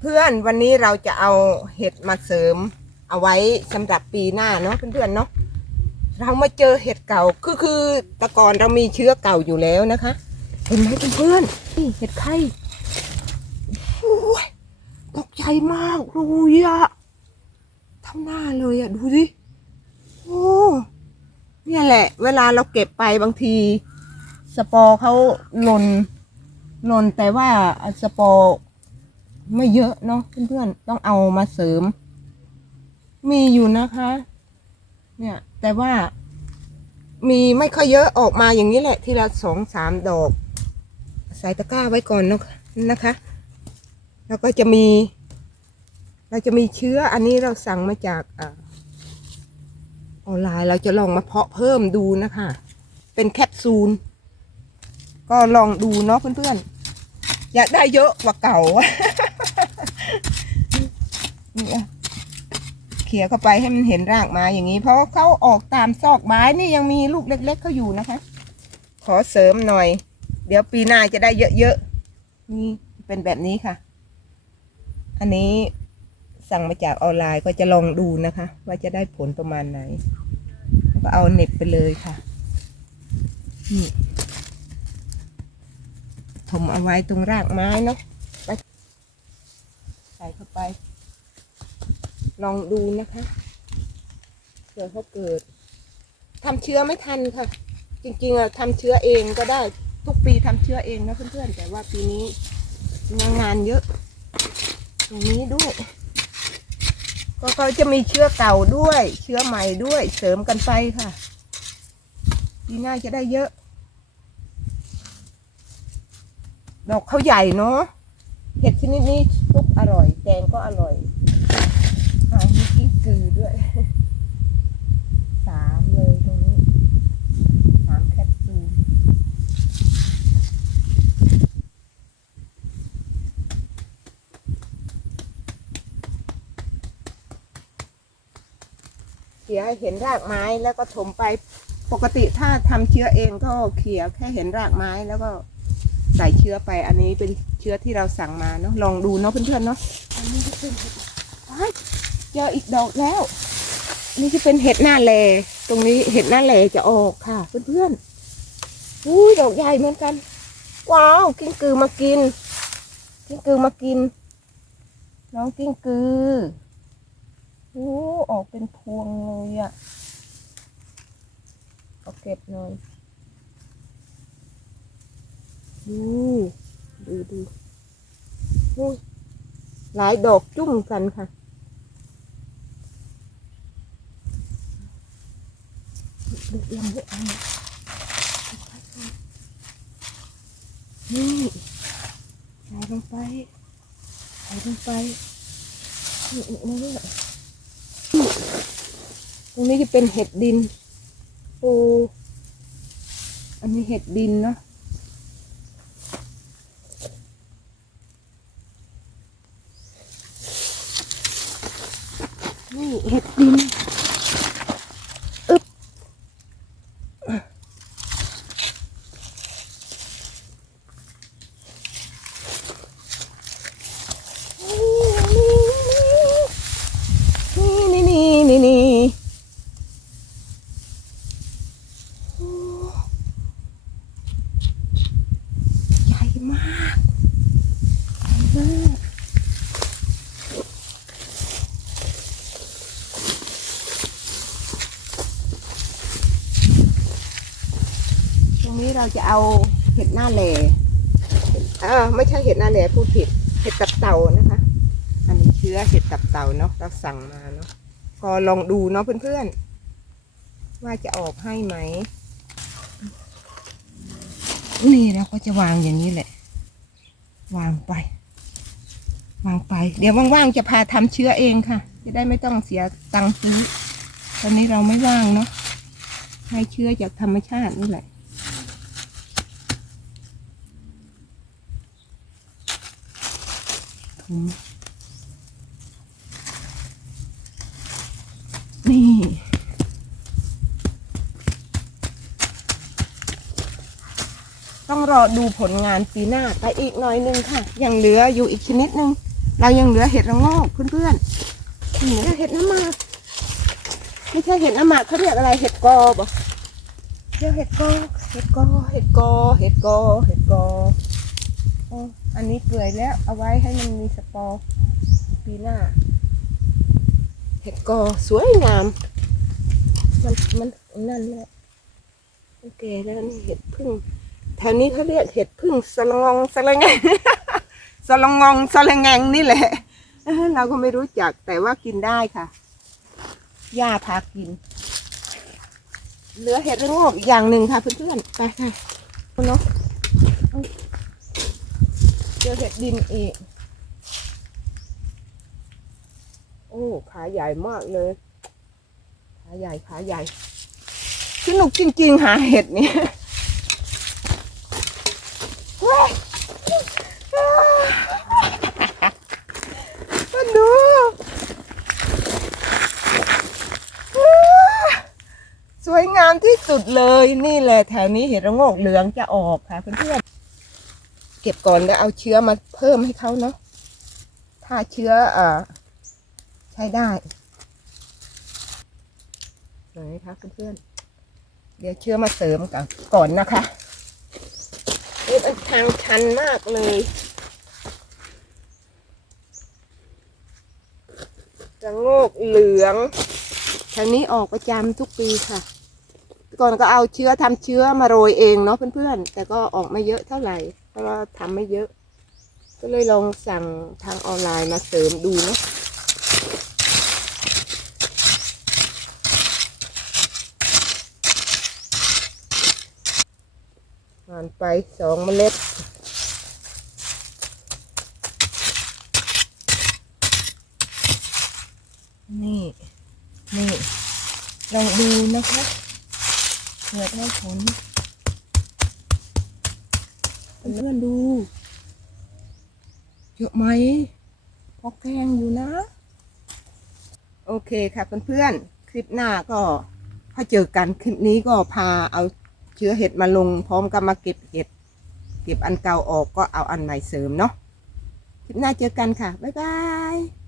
เพื่อนๆวันนี้เราจะเอาเห็ดมาเสริม เอาไว้สำหรับปีหน้าเนาะเพื่อนๆเนาะเรามาเจอเห็ดเก่าคือคือตะกอนเรามีเชื้อเก่าอยู่แล้วนะคะ เห็นไหมเพื่อนๆนี่เห็ดไข่โอ้ยตกใจมากเลยอะทำหน้าเลยอะดูสิโอ้เนี่ยแหละ เวลาเราเก็บไปบางที สปอร์เขาหล่นหล่นแต่ว่าสปอร์ ไม่เยอะเนาะเพื่อนๆต้องเอามาเสริม มีอยู่นะคะ เนี่ย แต่ว่า มีไม่ค่อยเยอะออกมาอย่างนี้แหละ ทีละสองสามดอก ใส่ตะกร้าไว้ก่อนเนอะนะคะ แล้วก็จะมี เราจะมีเชื้ออันนี้เราสั่งมาจากอาออนไลน์เราจะลองมาเพาะเพิ่มดูนะคะ เป็นแคปซูล ก็ลองดูเนาะเพื่อนๆ อยากได้เยอะกว่าเก่านี่อะเขี่ยเข้าไปให้มันเห็นรากไม้อย่างนี้ เพราะเขาออกตามซอกไม้นี่ยังมีลูกเล็ก ๆเขาอยู่นะคะ ขอเสริมหน่อย เดี๋ยวปีหน้าจะได้เยอะๆนี่เป็นแบบนี้ค่ะ อันนี้สั่งมาจากออนไลน์ก็จะลองดูนะคะ ว่าจะได้ผลประมาณไหน ก็เอาเน็บไปเลยค่ะนี่ มเอาไว้ตรงรากไม้เนาะใส่เข้าไป ลองดูนะคะเผื่อเขาเกิดทำเชื้อไม่ทันค่ะ จริงๆอะทำเชื้อเองก็ได้ทุกปีทำเชื้อเองนะเพื่อนๆแต่ว่าปีนี้งานเยอะ ตรงนี้ด้วย ก็เขาจะมีเชื้อเก่าด้วย เชื้อใหม่ด้วย เสริมกันไปค่ะปีหน้าจะได้เยอะ ดอกเขาใหญ่เนาะเห็ดชนิดนี้ซุปอร่อยแกงก็อร่อยหางมีกิ้งกือด้วย สามเลยตรงนี้สามแคปซูลเขี่ยเห็นรากไม้แล้วก็ถมไปปกติถ้าทำเชื้อเองก็เขี่ยแค่เห็นรากไม้แล้วก็ ใส่เชื้อไป อันนี้เป็นเชื้อที่เราสั่งมาเนาะลองดูเนาะเพื่อนๆเนาะอันนี้ก็เป็นเห็ดว้ายเจออีกดอกแล้ว นี่จะเป็นเห็ดหน้าแลตรงนี้เห็ดหน้าแลจะออกค่ะ เพื่อนๆอุ้ยดอกใหญ่เหมือนกัน ว้าวกิ้งกือมากิน กิ้งกือมากิน น้องกิ้งกือโอ้ออกเป็นพวงเลยอะเอาเก็บหน่อย ดูดูดูดูหลายดอกจุ่มกันค่ะดูยังไม่เอานี่ใส่ลงไปใส่ลงไปนี่นี่นี่ตรงนี้จะเป็นเห็ดดินโอ้อันนี้เห็ดดินเนาะ นี่เห็ดดินอึ๊บนี่นี่นี่นี่นี่โอ้ใหญ่มากใหญ่มาก ตรงนี้ เราจะเอาเห็ดหน้าแหล่เออไม่ใช่เห็ดหน้าแหล่พูดผิด เห็ดตับเต่านะคะ อันนี้เชื้อเห็ดตับเต่าเนาะ เราสั่งมาเนาะ ก็ลองดูเนาะเพื่อนๆ ว่าจะออกให้ไหม นี่เราก็จะวางอย่างนี้แหละ วางไป วางไป เดี๋ยวว่างๆจะพาทำเชื้อเองค่ะ จะได้ไม่ต้องเสียตังค์ซื้อ ตอนนี้เราไม่ว่างเนาะ ให้เชื้อจากธรรมชาตินี่แหละ ถุงนี่ต้องรอดูผลงานปีหน้าไปอีกหน่อยหนึงค่ะ ยังเหลืออยู่อีกชนิดหนึ่งเรายังเหลือเห็ดระโงกเพื่อนๆเหลือเห็ดน้ำหมากไม่ใช่เห็ดน้ำหมากเขาเรียกอะไรเห็ดกอบ่เรียกเห็ดกอเห็ดกอเห็ดกอเห็ดกอเห็ดกอ อ๋ออันนี้เปื่อยแล้วเอาไว้ให้มันมีสปอร์ปีหน้า เห็ดกอสวยงาม มันมันนั่นแหละมันแก่แล้วนี่เห็ดพึ่งแถวนี้เขาเรียกเห็ดพึ่งสลงองสละแงงสลงองสละแงงนี่แหละเออเราก็ไม่รู้จักแต่ว่ากินได้ค่ะย่าพากิน เหลือเห็ดระโงกอีกอย่างหนึ่งค่ะเพื่อนๆไปค่ะเนาะ เจอเห็ดดินอีก โอ้ขาใหญ่มากเลยขาใหญ่ขาใหญ่สนุกจริงๆหาเห็ดเนี่ยมาดูสวยงามที่สุดเลยนี่แหละแถวนี้เห็ดระโงกเหลืองจะออกค่ะเพื่อนๆ เก็บก่อนแล้วเอาเชื้อมาเพิ่มให้เขาเนาะถ้าเชื้อเอ่อใช้ได้ไหนคะเพื่อนๆเดี๋ยวเชื้อมาเสริมกันก่อนนะคะนี่มันทางชันมากเลยระโงกเหลืองทางนี้ออกประจำทุกปีค่ะ ก่อนก็เอาเชื้อทำเชื้อมาโรยเองเนาะเพื่อนๆ แต่ก็ออกไม่เยอะเท่าไหร่ เพราะว่าทำไม่เยอะ ก็เลยลองสั่งทางออนไลน์มาเสริมดูนะผ่านไปสองเมล็ดนี่ นี่ ลองดูนะคะเผื่อได้ผล เพื่อนดู เยอะไหมพอแกงอยู่นะ โอเคค่ะเพื่อนๆ คลิปหน้าก็พอเจอกันคลิปนี้ก็พาเอาเชื้อเห็ดมาลง พร้อมกับมาเก็บเห็ด เก็บอันเก่าออกก็เอาอันใหม่เสริมเนาะคลิปหน้าเจอกันค่ะ บ๊ายบาย